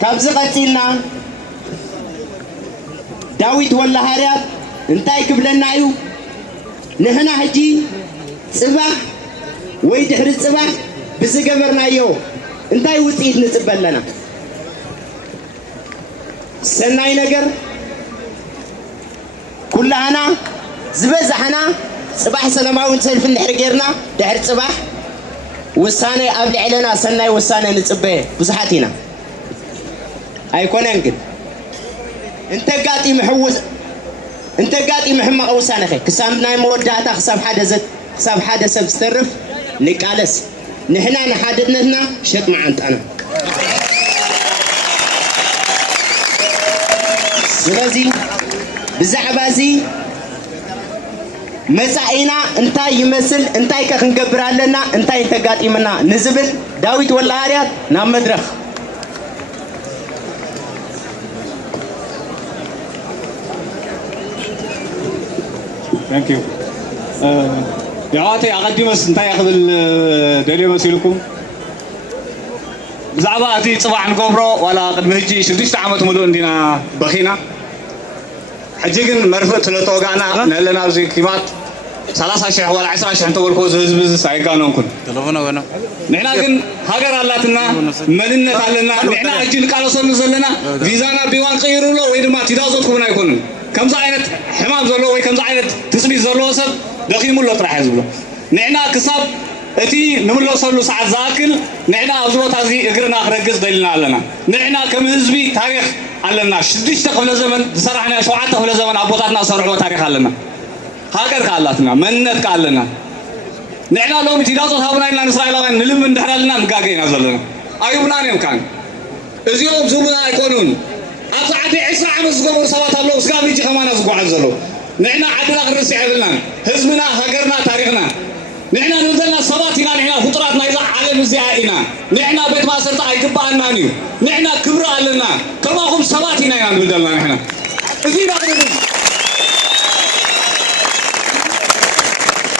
كابز قتلنا داويت ولا هاريات انتاي كبلنا ايو نحنا هجي صباح ويدحر الصباح بس قبرنا ايو انتاي وصيت نصبل لنا سناي نجر كلنا زبزحنا صباح سلاماوي نسلف نحرقيرنا دحر صباح وساني قبل علينا سناي وساني نصبه بصحاتنا ايكون انقد انت قاطي محوز انت قاطي محمق وسانخي كسام ناي موداتا حساب حدا سب سترف نقالس نحنا نحددنا شق مع انت انا سلازي بزعبازي مسعينا انتاي يمثل انتاي كنقبر لنا انتاي انت قاطي منا نزبل داويت ولا هاريات نام مدرخ Thank you. يا عاتي أقدم بس أنت يا قبل دليل مسيلكم. زعبا أتي صباح نقبره ولا قد مهجي شديش تعمت ملون دينا بخينا. حجيجن مرفت لتوقعنا نلنا زي كلمات 30 ولا 10 أنت والكوز بز سايقانون كن. تلفونه وينه؟ نحنا كن هاجر اللاتنا ملنا تعلنا نحنا أجل كالوسون نزلنا فيزانا بيوان خيروا له ويد ما تدازوتكم نايكونن. كم زعينت حمام زلوا وي كم زعينت تسبي زلوا سب دخيل ملو طرح يزبلو نحنا كسب اتي نملو صلو ساعة زاكل نحنا أزوات هذه إجرنا خرجز دلنا لنا نحنا كم حزبي تاريخ علنا شديش قبل زمن بصراحة شوعته قبل زمن أبواتنا صرحوا تاريخ علنا هاكر قالتنا منت قالنا نحنا لو متيدازو هاونا إلا نسرائيل وين نلم من دحرالنا مقاقينا زلنا أيوبنا نمكان إزيوم زوبنا يكونون أصعد عيسى عمز قبر سوات الله وسقام يجي كمان أزقوا عزلوا نحنا عدنا غرسي عدلنا حزبنا هاجرنا تاريخنا نحنا نزلنا صباتنا نحنا فطراتنا إذا علم زيائنا نحنا بيت ما صرت أيقبنا نيو نحنا كبر لنا كما هم صباتنا يعني بدلنا نحنا زينا غرسي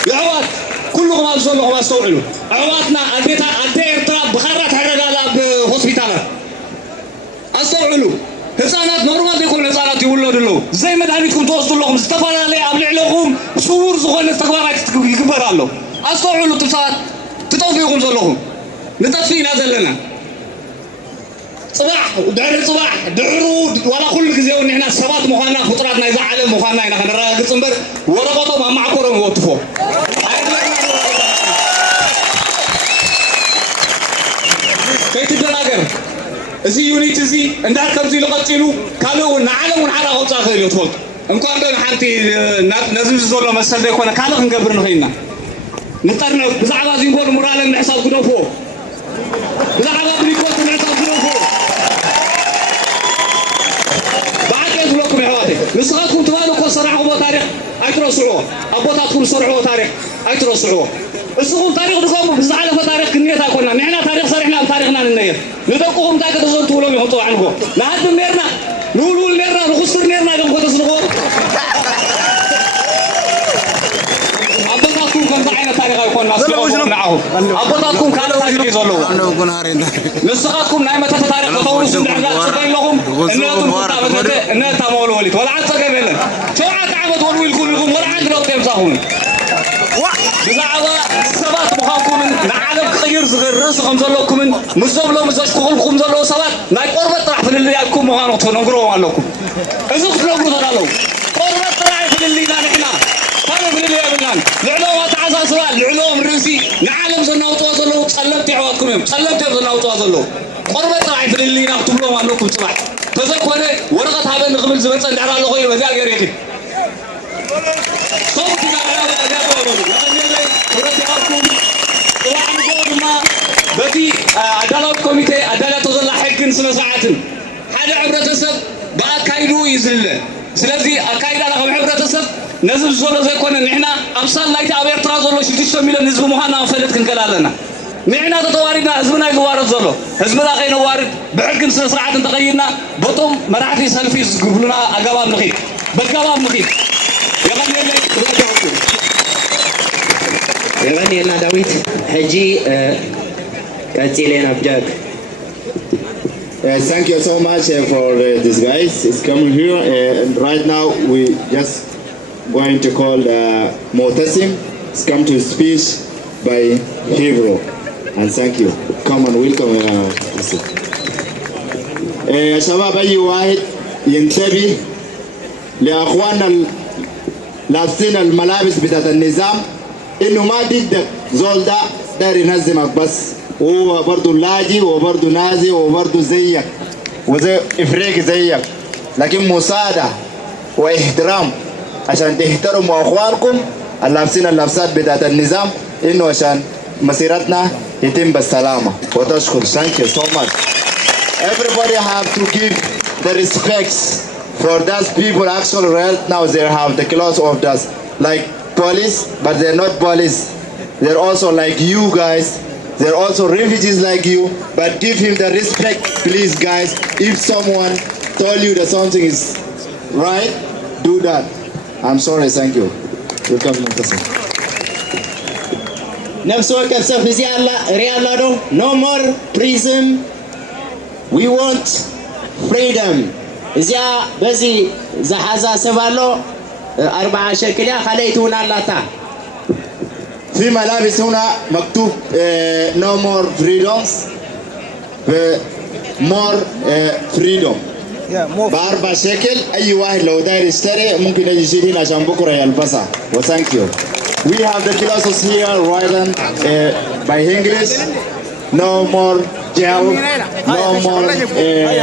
العوات كلهم أبزلوا ما استوعلوا عواتنا أديتا أدير تراب بخارات هرقالا بهوسبيتالات استوعلوا هسانات نورمال يكون هسانات يقولوا دلو زي ما دعيتكم توصلوا لهم استفانا لي أبلع لهم صور زغل استقبارات يكبر الله استوعلوا تفات تتوفيقهم زلهم نتفين هذا لنا صباح دعر صباح دعروا ولا كل جزء ونحن سبات مخانا فطراتنا إذا علم مخانا إحنا خنرا قصمبر ورقتهم مع كورم وطفو كيف تدرجر زي يونيت زي عندها كم زي لغة تلو كانوا نعلم ونحرق غلطة خير يطول إنكم عندنا حنتي نزل زول مسألة ده كنا كانوا نقبر نخينا نطرنا بزعبا زي نقول مرالا نحساب كده فوق بزعبا بنيكوت نحساب كده فوق بعد كده لكم يا حواتي نسخاتكم تبادلوا كل صراحة أبو تاريخ أي ترسعوه أبواتكم صرعوا تاريخ أي ترسعوه السقوط تاريخ دكتور بزعلة فتاريخ كنية تاكلنا نحنا تاريخ صريحنا بتاريخنا النير ندقوهم تاكل تزول طولهم يحطوا عنكم لحد نيرنا نقول نيرنا نخسر نيرنا كم كنت صغور أبواتكم كنت عينا تاريخ يكون ناس يقولون معهم أبواتكم كانوا تاريخ يزولوا نسخاتكم نايمة تاريخ تطوروا سندعنا سبين لهم إنهم كتابة إنهم تامولوا وليد ولا عاد سجبنا شو عاد عبد ولو يقول لكم ولا عاد لو تمسحون بزعوا سبات مخاكم نعلم خير صغير رزقهم زلوكم مزبلوا مزاشكم زلوا سبات ناي قربت طرح في اللي ياكم مخانو تنقروا عليكم إذا تلقوا ترالو قربت طرح في اللي نحنا قرب في اللي يبنان لعلوم تعزى سؤال لعلوم رزي نعلم زلوا توازلوا سلمت عواتكم سلمت زلوا توازلوا قربت طرح في اللي نكتب لهم عليكم سبات تذكروا ورقة هذا نقبل زبط سندعر على غير وزي غيرك صوتنا على بتي عدالة كوميتي عدالة تظل حق سنة ساعات هذا عبرة السب بأكايدو يزل سلازي أكايد على عبرة السب نزل زول زي كنا نحنا أمثال نايت أبير ترازولو شديش ميلا نزب مهانا وفلت كنكلالنا نحنا تطوارنا حزبنا يوارد زلو حزبنا غير وارد بحق سنة ساعات تغيرنا بطم مراحتي سلفي قبلنا أقوام نخيل بقوام نخيل يغني لنا داويت هجي كاتيلين أبجاك Thank you so much for these guys. It's coming here. And right now we just going to call Motasim. It's come to speech by Hebrew. And thank you. Come and welcome. شباب أي واحد ينتبه لأخواننا لابسين الملابس بتاعت النظام إنه ما ضدك زول ده داير ينظمك بس هو برضه لاجي وبرضه نازي وبرضه زيك وزي إفريقي زيك لكن مساعدة واحترام عشان تحترموا أخوانكم اللابسين اللبسات بتاعت النظام إنه عشان مسيرتنا يتم بالسلامة وتشكر. Thank you so much. Everybody have to give the respects for those people. Actually right now they have the clothes of us like police, but they're not police. They're also like you guys. They're also refugees like you, but give him the respect, please guys. If someone told you that something is right, do that. I'm sorry, thank you. Welcome, Mustafa. ነፍስ ወከፍ ሰፍ እዚ አላ ሪያላ ዶ no more prison. We want freedom. እዚያ በዚ ዝሓዛ ሰብ ኣሎ 40 ሸክል ያ ካለይቱና አላታ في ملابس هنا مكتوب no more freedoms more freedom ب4 شekل. أي واحد لو داير يشتري ممكن يجي يشيل هنا عشان بكرة يلبسها. وثانك يو. We have the clothes here written by English. No more jail. No more prison.